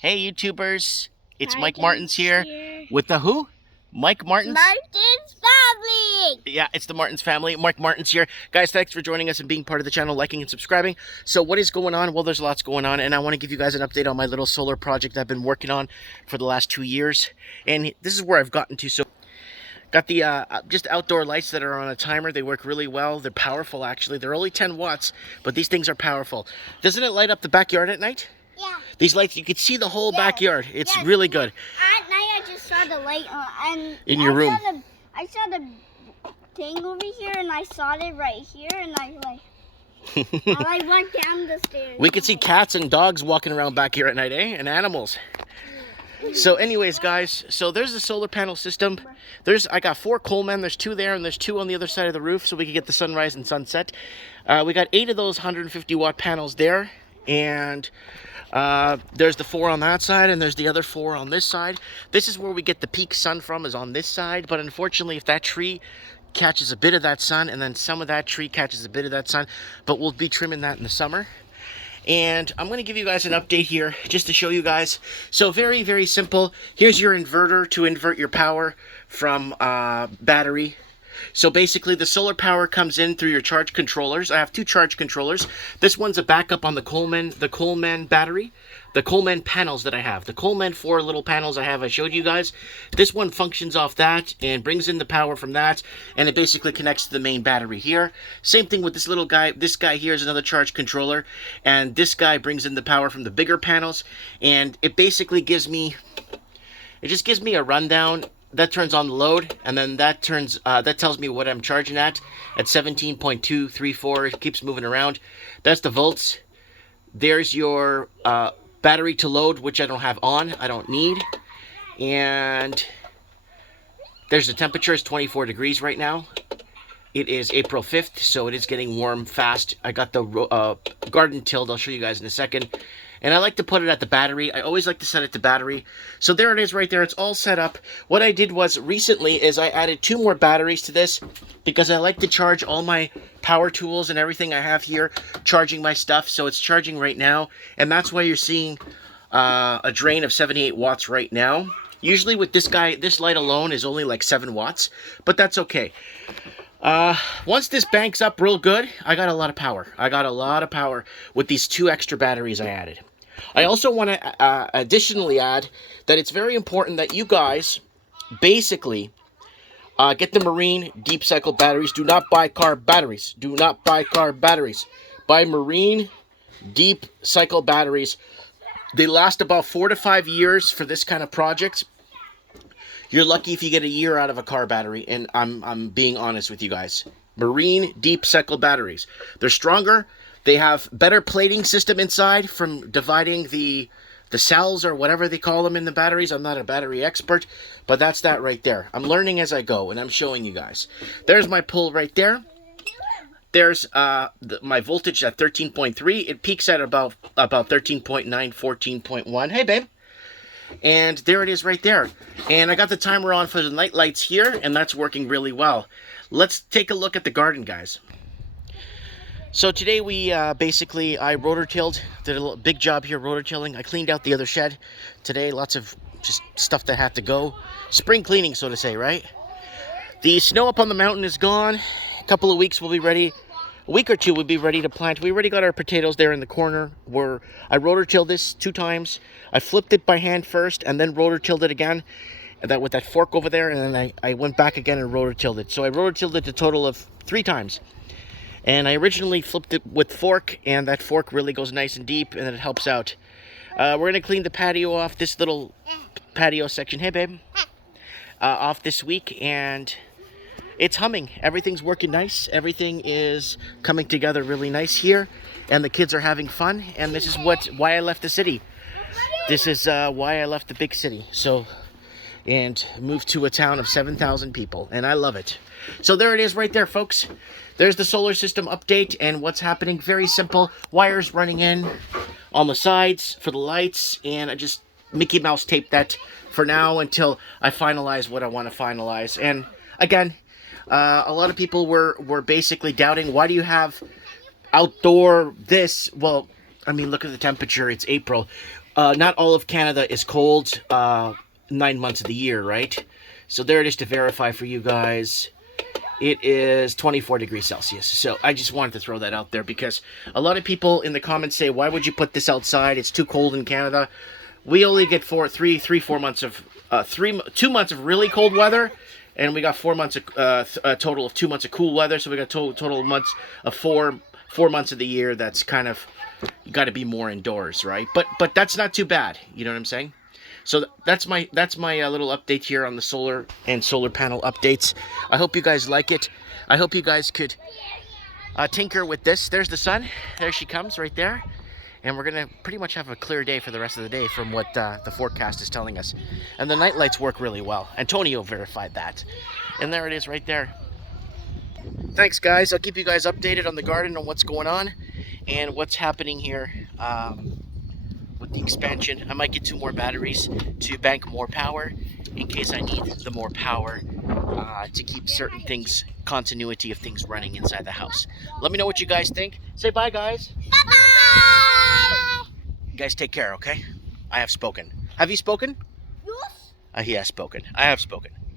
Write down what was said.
Hey YouTubers, it's Mike Martin's Martins here with the who? Mike Martins? Martin's family! Yeah, it's the Martins family. Mike Martins here. Guys, thanks for joining us and being part of the channel, liking and subscribing. So what is going on? Well, there's lots going on, and I want to give you guys an update on my little solar project I've been working on for the last 2 years. And this is where I've gotten to. So got the just outdoor lights that are on a timer. They work really well. They're powerful, actually. They're only 10 watts, but these things are powerful. Doesn't it light up the backyard at night? Yeah. These lights, you can see the whole backyard. It's Yes. really good. At night, I just saw the light and In your room. I saw the thing over here, and I saw it right here, and I went down the stairs. We could see cats and dogs walking around back here at night, eh? And animals. So anyways, guys, so there's the solar panel system. I got 4 Coleman. There's 2 there, and there's 2 on the other side of the roof, so we can get the sunrise and sunset. We got 8 of those 150 watt panels there, and there's the 4 on that side, and there's the other 4 on this side. This is where we get the peak sun from, is on this side. But unfortunately, if that tree catches a bit of that sun, and then some of that tree catches a bit of that sun, but we'll be trimming that in the summer. And I'm going to give you guys an update here just to show you guys. So very, very simple. Here's your inverter to invert your power from battery. So basically the solar power comes in through your charge controllers. I have 2 charge controllers. This one's a backup on the Coleman battery. The Coleman panels that I have. The Coleman 4 little panels I showed you guys. This one functions off that and brings in the power from that, and it basically connects to the main battery here. Same thing with this little guy. This guy here is another charge controller, and this guy brings in the power from the bigger panels, and it basically gives me a rundown. That turns on the load, and then that tells me what I'm charging at 17.234. It keeps moving around. That's the volts. There's your battery to load, which I don't have on. I don't need. And there's the temperature. It's 24 degrees right now. It is April 5th, so it is getting warm fast. I got the garden tilled. I'll show you guys in a second. And I like to put it at the battery. I always like to set it to battery. So there it is right there. It's all set up. What I did was recently is I added 2 more batteries to this because I like to charge all my power tools and everything I have here, charging my stuff. So it's charging right now. And that's why you're seeing a drain of 78 watts right now. Usually with this light alone is only like 7 watts, but that's okay. Once this banks up real good, I got a lot of power. I got a lot of power with these 2 extra batteries I added. I also want to additionally add that it's very important that you guys basically get the marine deep cycle batteries. Do not buy car batteries. Do not buy car batteries. Buy marine deep cycle batteries. They last about 4 to 5 years for this kind of project. You're lucky if you get a year out of a car battery, and I'm being honest with you guys. Marine deep cycle batteries. They're stronger. They have better plating system inside from dividing the cells or whatever they call them in the batteries. I'm not a battery expert, but that's that right there. I'm learning as I go, and I'm showing you guys. There's my pull right there. There's my voltage at 13.3. It peaks at about 13.9, 14.1. Hey, babe. And there it is right there. And I got the timer on for the night lights here, and that's working really well. Let's take a look at the garden, guys. So today we basically, I rotor-tilled, did a big job here rotor-tilling. I cleaned out the other shed today, lots of just stuff that had to go. Spring cleaning, so to say, right? The snow up on the mountain is gone. A couple of weeks we'll be ready. A week or 2 we'll be ready to plant. We already got our potatoes there in the corner where I rotor-tilled this 2 times. I flipped it by hand first and then rotor-tilled it again with that fork over there, and then I went back again and rotor-tilled it. So I rotor-tilled it a total of 3 times. And I originally flipped it with fork, and that fork really goes nice and deep, and it helps out. We're going to clean the patio off, this little patio section. Hey, babe. Off this week, and it's humming. Everything's working nice. Everything is coming together really nice here, and the kids are having fun, and this is why I left the city. This is why I left the big city. And moved to a town of 7,000 people, and I love it. So there it is right there, folks. There's the solar system update and what's happening. Very simple. Wires running in on the sides for the lights, and I just Mickey Mouse taped that for now until I finalize what I want to finalize. And again, a lot of people were basically doubting, why do you have outdoor this? Well, I mean, look at the temperature. It's April. not all of Canada is cold 9 months of the year, right? So there it is to verify for you guys. It is 24 degrees Celsius. So I just wanted to throw that out there because a lot of people in the comments say, why would you put this outside? It's too cold in Canada. We only get 4 months of 2 months of really cold weather, and we got 4 months of a total of 2 months of cool weather. So we got total months of four months of the year. That's kind of, you got to be more indoors, right? But that's not too bad. You know what I'm saying? So that's my little update here on the solar and solar panel updates. I hope you guys like it. I hope you guys could tinker with this. There's the sun. There she comes right there. And we're going to pretty much have a clear day for the rest of the day from what the forecast is telling us. And the night lights work really well. Antonio verified that. And there it is right there. Thanks, guys. I'll keep you guys updated on the garden and what's going on and what's happening here with the expansion. I might get 2 more batteries to bank more power in case I need the more power to keep certain things, continuity of things running inside the house. Let me know what you guys think. Say bye, guys. Bye-bye. You guys take care, okay? I have spoken. Have you spoken? Yes. He has spoken. I have spoken.